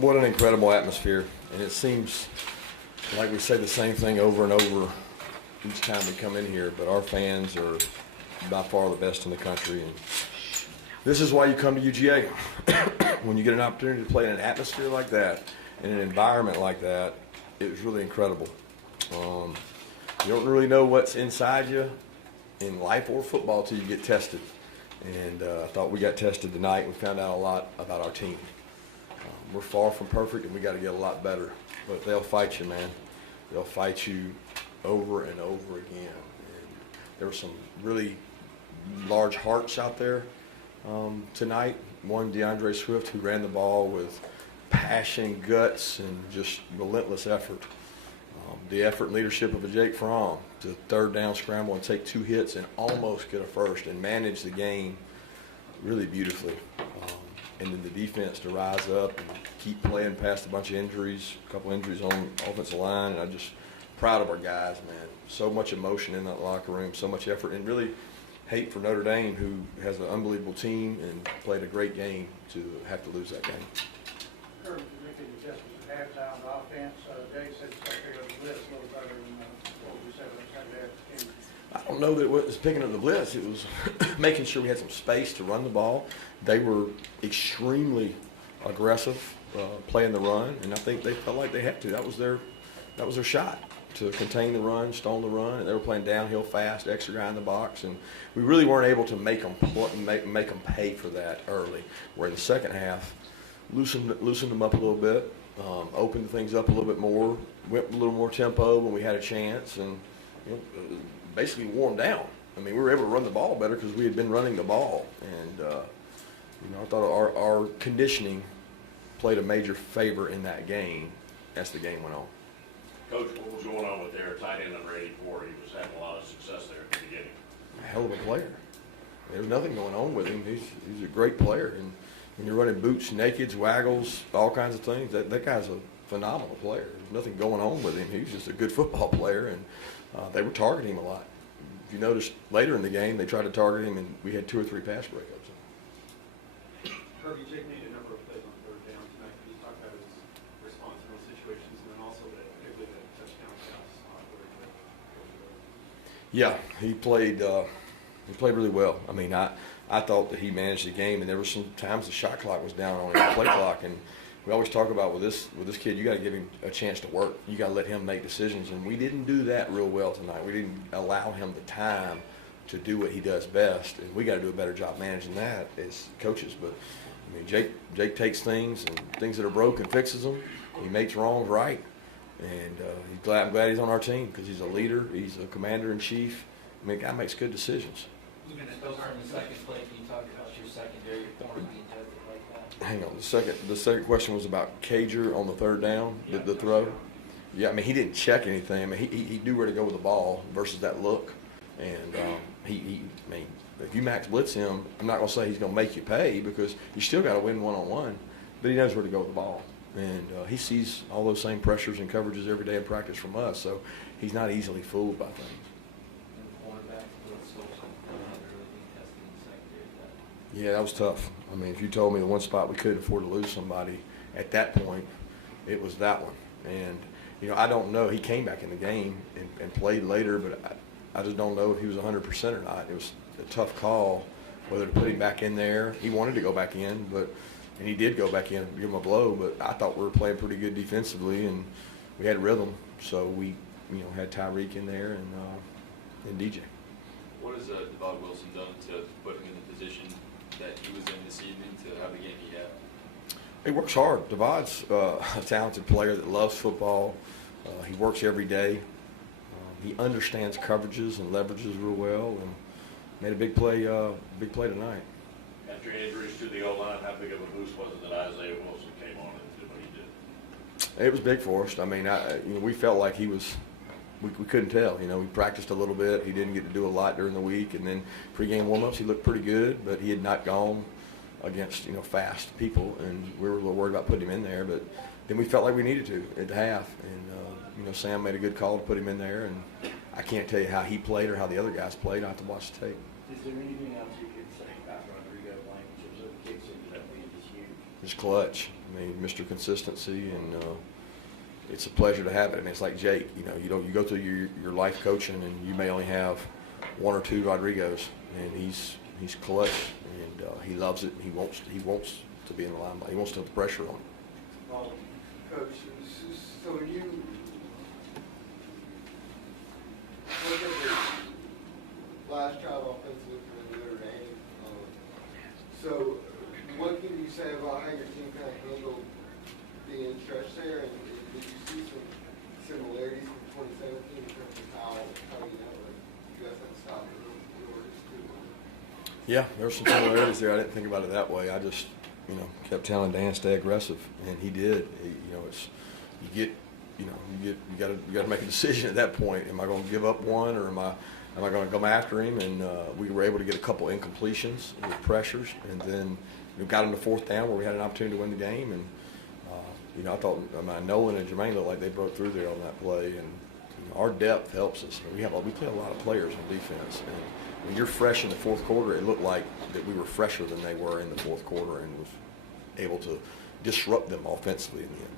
What an incredible atmosphere, and it seems like we say the same thing over and over each time we come in here, but our fans are by far the best in the country, and this is why you come to UGA. When you get an opportunity to play in an atmosphere like that, in an environment like that, it was really incredible. You don't really know what's inside you in life or football till you get tested, and I thought we got tested tonight. We found out a lot about our team. We're far from perfect, and we got to get a lot better. But they'll fight you, man. They'll fight you over and over again. And there were some really large hearts out there tonight. One, DeAndre Swift, who ran the ball with passion, guts, and just relentless effort. The effort and leadership of a Jake Fromm to third down scramble and take 2 hits and almost get a first and manage the game really beautifully. And then the defense to rise up and keep playing past a bunch of injuries, a couple injuries on the offensive line, and I'm just proud of our guys, man. So much emotion in that locker room, so much effort, and really hate for Notre Dame, who has an unbelievable team and played a great game, to have to lose that game. Kirby, you making adjustments at halftime on offense. Jay said it's going to pick up the blitz a little better than what we said on Saturday afternoon. I don't know that it was picking up the blitz. It was making sure we had some space to run the ball. They were extremely aggressive playing the run, and I think they felt like they had to. That was their shot, to contain the run, stone the run, and they were playing downhill fast, extra guy in the box, and we really weren't able to make them pay for that early. Where in the second half, loosened them up a little bit, opened things up a little bit more, went a little more tempo when we had a chance, and basically wore them down. I mean, we were able to run the ball better because we had been running the ball, and I thought our conditioning played a major favor in that game as the game went on. Coach, what was going on with their tight end number 84? He was having a lot of success there at the beginning. A hell of a player. There's nothing going on with him. He's a great player, and when you're running boots, nakeds, waggles, all kinds of things, that guy's a phenomenal player. There's nothing going on with him. He's just a good football player, and they were targeting him a lot. If you noticed later in the game, they tried to target him, and we had 2 or 3 pass breakups. Kirby, Jake made a number of plays on third down tonight. Can you talk about his response in those situations, and then also particularly the touchdown pass? Yeah, he played really well. I mean, I thought that he managed the game, and there were some times the shot clock was down on him, the play clock, and we always talk about with this kid, you got to give him a chance to work. You got to let him make decisions, and we didn't do that real well tonight. We didn't allow him the time to do what he does best, and we got to do a better job managing that as coaches. But I mean, Jake takes things that are broke and fixes them. He makes wrongs right, and I'm glad he's on our team because he's a leader. He's a commander-in-chief. I mean, the guy makes good decisions. Even at those on the second play, can you talk about your secondary corner being tested like that? Hang on, the second question was about Cager on the third down, the throw. Yeah, I mean, he didn't check anything. I mean, he knew where to go with the ball versus that look, and I mean, if you max blitz him, I'm not gonna say he's gonna make you pay because you still got to win one-on-one, but he knows where to go with the ball, and he sees all those same pressures and coverages every day in practice from us, so he's not easily fooled by things. Yeah, that was tough. I mean, if you told me the one spot we couldn't afford to lose somebody at that point, it was that one. And, I don't know. He came back in the game and played later, but I just don't know if he was 100% or not. It was a tough call whether to put him back in there. He wanted to go back in, and he did go back in and give him a blow, but I thought we were playing pretty good defensively, and we had rhythm. So we, had Tyreek in there and DJ. What has Devon Wilson done to put him in the position that he was in this evening to have the game he had? He works hard. Devon's a talented player that loves football. He works every day. He understands coverages and leverages real well, and made a big play tonight. After injuries to the O-line, how big of a boost was it that Isaiah Wilson came on and did what he did? It was big for us. I mean, we felt like he was. We couldn't tell. We practiced a little bit. He didn't get to do a lot during the week, and then pregame warm-ups, he looked pretty good, but he had not gone against fast people, and we were a little worried about putting him in there. But then we felt like we needed to at the half, and Sam made a good call to put him in there. And I can't tell you how he played or how the other guys played. I have to watch the tape. Is there anything else you could say about Rodrigo Blank in terms of the kicks ended up being just huge? Just clutch. I mean, Mr. Consistency, and it's a pleasure to have it. I mean, it's like Jake. You go through your life coaching, and you may only have one or two Rodrigos, and he's clutch, and he loves it. And he wants to be in the limelight. He wants to have the pressure on him. Well, Coach, so when you look at the last job offensively for Notre Dame, so what can you say about how your team kind of handled the stretch there, and did you see some similarities from 2017 in terms of how you guys had to stop it? Yeah, there were some similarities there. I didn't think about it that way. I just, kept telling Dan stay aggressive, and he did. You got to make a decision at that point. Am I going to give up one, or am I going to come after him? And we were able to get a couple incompletions with pressures, and then got into fourth down where we had an opportunity to win the game. And I thought Nolan and Jermaine looked like they broke through there on that play, and our depth helps us. We play a lot of players on defense, and when you're fresh in the fourth quarter, it looked like that we were fresher than they were in the fourth quarter, and was able to disrupt them offensively in the end.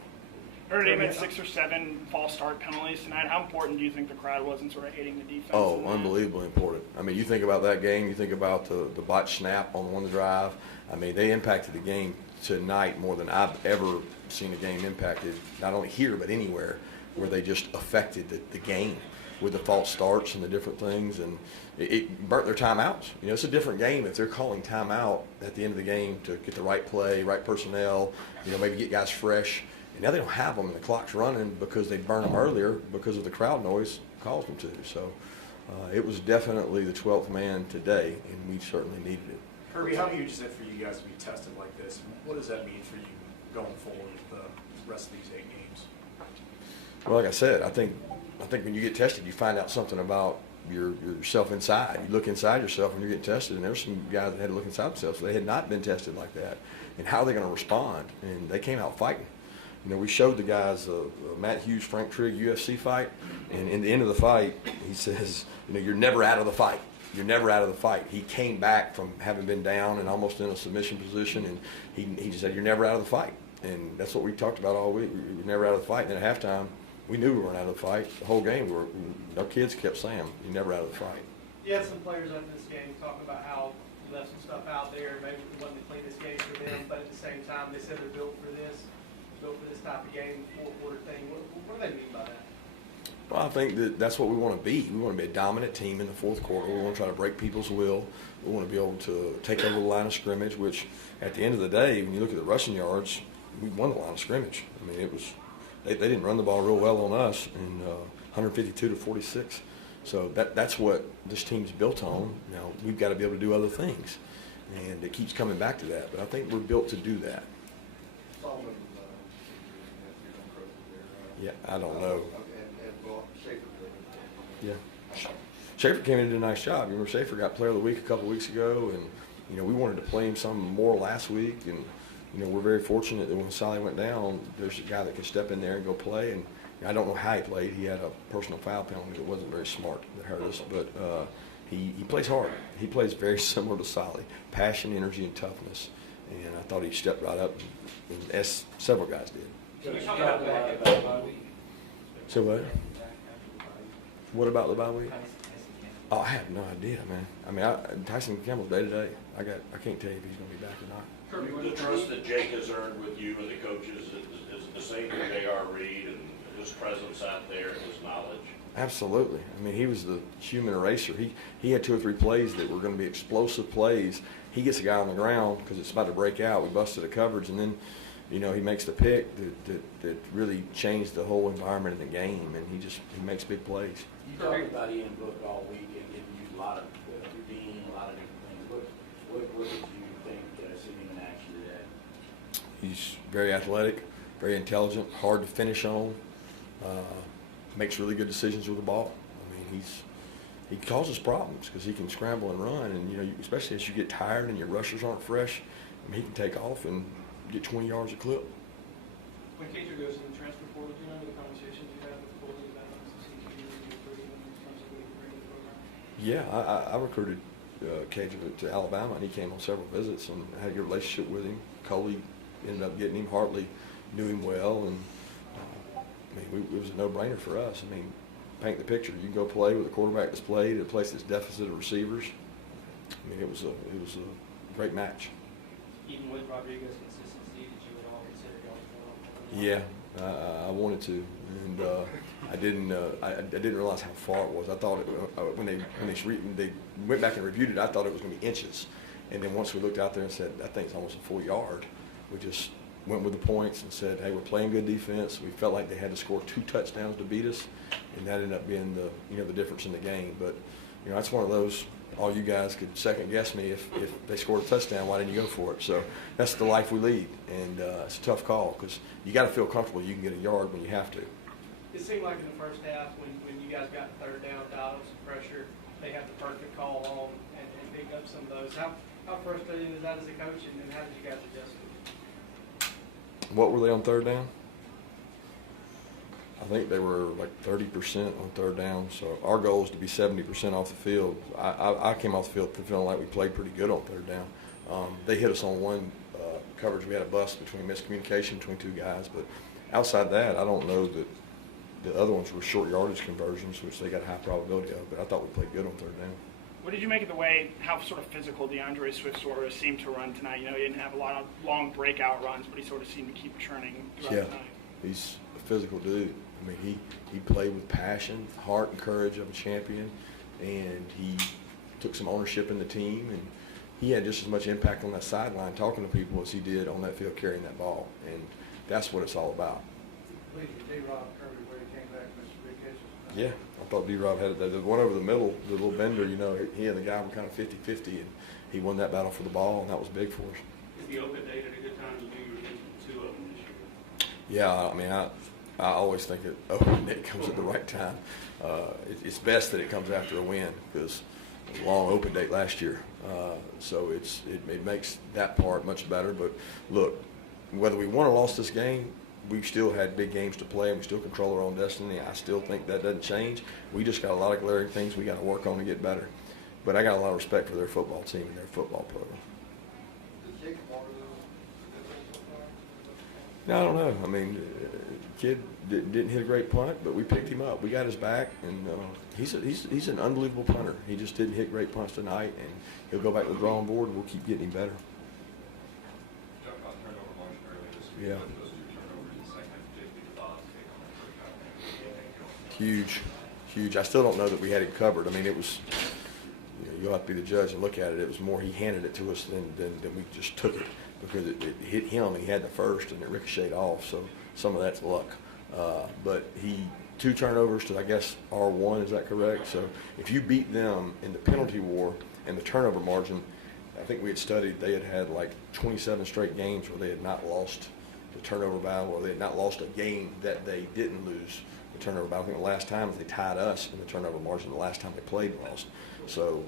Notre Dame had 6 or 7 false start penalties tonight. How important do you think the crowd was in sort of hating the defense? Oh, unbelievably important. I mean, you think about that game, you think about the botch snap on one drive. I mean, they impacted the game tonight more than I've ever seen a game impacted, not only here but anywhere, where they just affected the game with the false starts and the different things, and it burnt their timeouts. It's a different game if they're calling timeout at the end of the game to get the right play, right personnel, maybe get guys fresh. And now they don't have them, and the clock's running because they burned them earlier because of the crowd noise caused them to. So it was definitely the 12th man today, and we certainly needed it. Kirby, how huge is it for you guys to be tested like this? What does that mean for you going forward with the rest of these 8 games? Well, like I said, I think when you get tested, you find out something about yourself inside. You look inside yourself when you're getting tested, and there were some guys that had to look inside themselves. So they had not been tested like that. And how are they going to respond? And they came out fighting. We showed the guys a Matt Hughes, Frank Trigg UFC fight, and in the end of the fight, he says, you're never out of the fight. You're never out of the fight. He came back from having been down and almost in a submission position, and he just said, you're never out of the fight. And that's what we talked about all week. We were never out of the fight. And then at halftime, we knew we weren't out of the fight. The whole game, our kids kept saying, you're never out of the fight. You had some players after this game talking about how you left some stuff out there. Maybe it wasn't the cleanest game for them, but at the same time, they said they're built for this type of game, fourth quarter thing. What do they mean by that? Well, I think that's what we want to be. We want to be a dominant team in the fourth quarter. We want to try to break people's will. We want to be able to take over the line of scrimmage, which at the end of the day, when you look at the rushing yards, we won the line of scrimmage. I mean, they didn't run the ball real well on us, and 152-46. So that's what this team's built on. Now, we've got to be able to do other things, and it keeps coming back to that. But I think we're built to do that. Yeah, I don't know. Yeah. Schaefer came in and did a nice job. Remember, Schaefer got Player of the Week a couple of weeks ago, and we wanted to play him some more last week, and we're very fortunate that when Sally went down, there's a guy that can step in there and go play. And I don't know how he played. He had a personal foul penalty that wasn't very smart that hurt us, but he plays hard. He plays very similar to Sally, passion, energy, and toughness. And I thought he stepped right up, and as several guys did. Can you talk about that bye week? So what? What about the bye week? Oh, I have no idea, man. I mean, Tyson Campbell's day to day. I can't tell you if he's going to be back or not. The trust that Jake has earned with you and the coaches is the same with J.R. Reed and his presence out there and his knowledge. Absolutely. I mean, he was the human eraser. He had 2 or 3 plays that were going to be explosive plays. He gets a guy on the ground because it's about to break out. We busted a coverage, and then he makes the pick that really changed the whole environment in the game, and he makes big plays. You talked about Ian Book all week and getting used a lot of routine, a lot of different things. What did you think seeing him in action today? He's very athletic, very intelligent, hard to finish on, makes really good decisions with the ball. I mean, he causes problems because he can scramble and run, and especially as you get tired and your rushers aren't fresh, I mean, he can take off and get 20 yards a clip. When Cager goes in the transfer portal, do you remember the conversations you had with Coley about CTE and recruiting in terms of what he bring to the program? Yeah, I recruited Cager to Alabama, and he came on several visits and had a good relationship with him. Coley ended up getting him. Hartley knew him well, and it was a no-brainer for us. I mean, paint the picture. You can go play with a quarterback that's played at a place that's deficit of receivers. I mean, it was a great match. Even with Rodriguez's consistency, did you at all consider going for it? Yeah, I wanted to, and I didn't realize how far it was. I thought when they went back and reviewed it, I thought it was going to be inches, and then once we looked out there and said that thing's almost a full yard, we just went with the points and said, hey, we're playing good defense. We felt like they had to score 2 touchdowns to beat us, and that ended up being the difference in the game. But that's one of those. All you guys could second guess me if they scored a touchdown. Why didn't you go for it? So that's the life we lead, and it's a tough call because you got to feel comfortable you can get a yard when you have to. It seemed like in the first half when you guys got third down, dialed up some pressure, they had the perfect call on and picked up some of those. How frustrating is that as a coach, and then how did you guys adjust it? What were they on third down? I think they were like 30% on third down. So our goal is to be 70% off the field. I came off the field feeling like we played pretty good on third down. They hit us on one coverage. We had a bust between miscommunication between 2 guys. But outside that, I don't know that the other ones were short yardage conversions, which they got a high probability of. But I thought we played good on third down. What did you make of the way how sort of physical DeAndre Swift sort of seemed to run tonight? He didn't have a lot of long breakout runs, but he sort of seemed to keep churning throughout the night. He's a physical dude. I mean, he played with passion, heart, and courage of a champion, and he took some ownership in the team, and he had just as much impact on that sideline talking to people as he did on that field carrying that ball, and that's what it's all about. D-Rob Kirby, where he came back with some big catches. Yeah, I thought D-Rob had the one over the middle, the little bender, he and the guy were kind of 50-50, and he won that battle for the ball, and that was big for us. Is the open date at a good time to do your attention to 2 of them this year? Yeah, I mean, I always think that open day comes at the right time. It's best that it comes after a win because it was a long open date last year. So it makes that part much better. But look, whether we won or lost this game, we've still had big games to play and we still control our own destiny. I still think that doesn't change. We just got a lot of glaring things we got to work on to get better. But I got a lot of respect for their football team and their football program. No, I don't know. I mean, kid didn't hit a great punt, but we picked him up. We got his back, and he's an unbelievable punter. He just didn't hit great punts tonight, and he'll go back to the drawing board. We'll keep getting him better. You talked about turnover margin earlier this week. Yeah. Those 2 turnovers in the second half, particularly the thoughts take on that first half. Huge. I still don't know that we had him covered. I mean, it was. You'll have to be the judge and look at it. It was more he handed it to us than we just took it because it hit him and he had the first and it ricocheted off. So some of that's luck. But 2 turnovers to, I guess, R1, is that correct? So if you beat them in the penalty war and the turnover margin, I think we had studied they had like 27 straight games where they had not lost the turnover battle or they had not lost a game that they didn't lose the turnover battle. I think the last time they tied us in the turnover margin, the last time they played and lost. So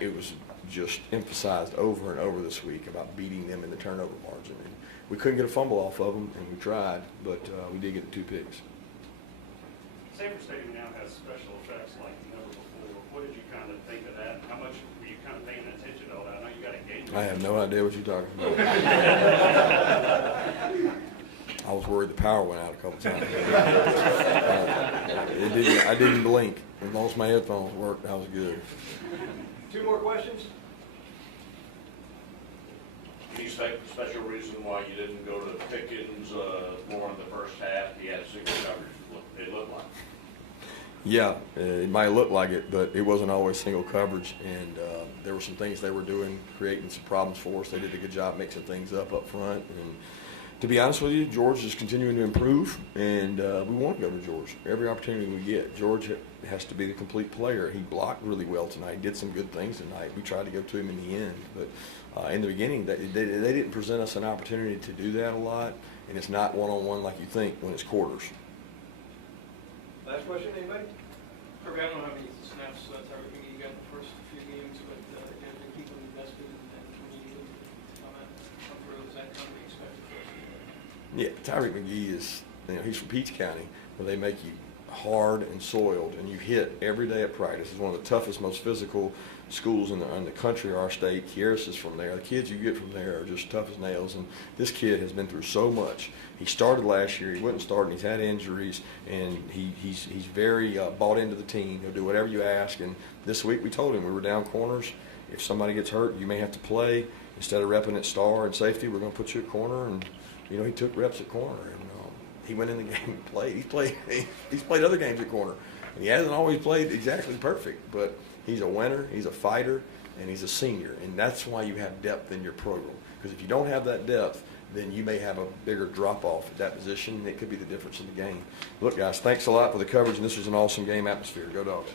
it was just emphasized over and over this week about beating them in the turnover margin. And we couldn't get a fumble off of them, and we tried, but we did get the 2 picks. Sanford Stadium now has special effects like never before. What did you kind of think of that? How much were you kind of paying attention to all that? I know you got engaged. I have no idea what you're talking about. I was worried the power went out a couple times. I didn't blink. As long as my headphones worked, I was good. 2 more questions? Any special reason why you didn't go to Pickens more in the first half? He had 6 coverage, it looked like. Yeah, it might look like it, but it wasn't always single coverage, and there were some things they were doing, creating some problems for us. They did a good job mixing things up front, and to be honest with you, George is continuing to improve, and we want to go to George every opportunity we get. George has to be the complete player. He blocked really well tonight, did some good things tonight. We tried to go to him in the end, but in the beginning, they didn't present us an opportunity to do that a lot, and it's not one-on-one like you think when it's quarters. Last question, anybody? Kirby, I don't know how many snaps Tyreek McGee got in the first few games, but to keep him invested and when you come through, is that kind of expected for us? Yeah, Tyreek McGee is, he's from Peach County, where they make you hard and soiled, and you hit every day at practice. It's one of the toughest, most physical schools in the country, our state. Kieris is from there. The kids you get from there are just tough as nails, and this kid has been through so much. He started last year. He wouldn't start, and he's had injuries, and he's very bought into the team. He'll do whatever you ask, and this week we told him we were down corners. If somebody gets hurt, you may have to play. Instead of repping at star and safety, we're going to put you at corner, and you know, he took reps at corner, and he went in the game and played. He's played other games at corner, and he hasn't always played exactly perfect, but he's a winner, he's a fighter, and he's a senior, and that's why you have depth in your program. Because if you don't have that depth, then you may have a bigger drop-off at that position, and it could be the difference in the game. Look, guys, thanks a lot for the coverage, and this was an awesome game atmosphere. Go Dogs.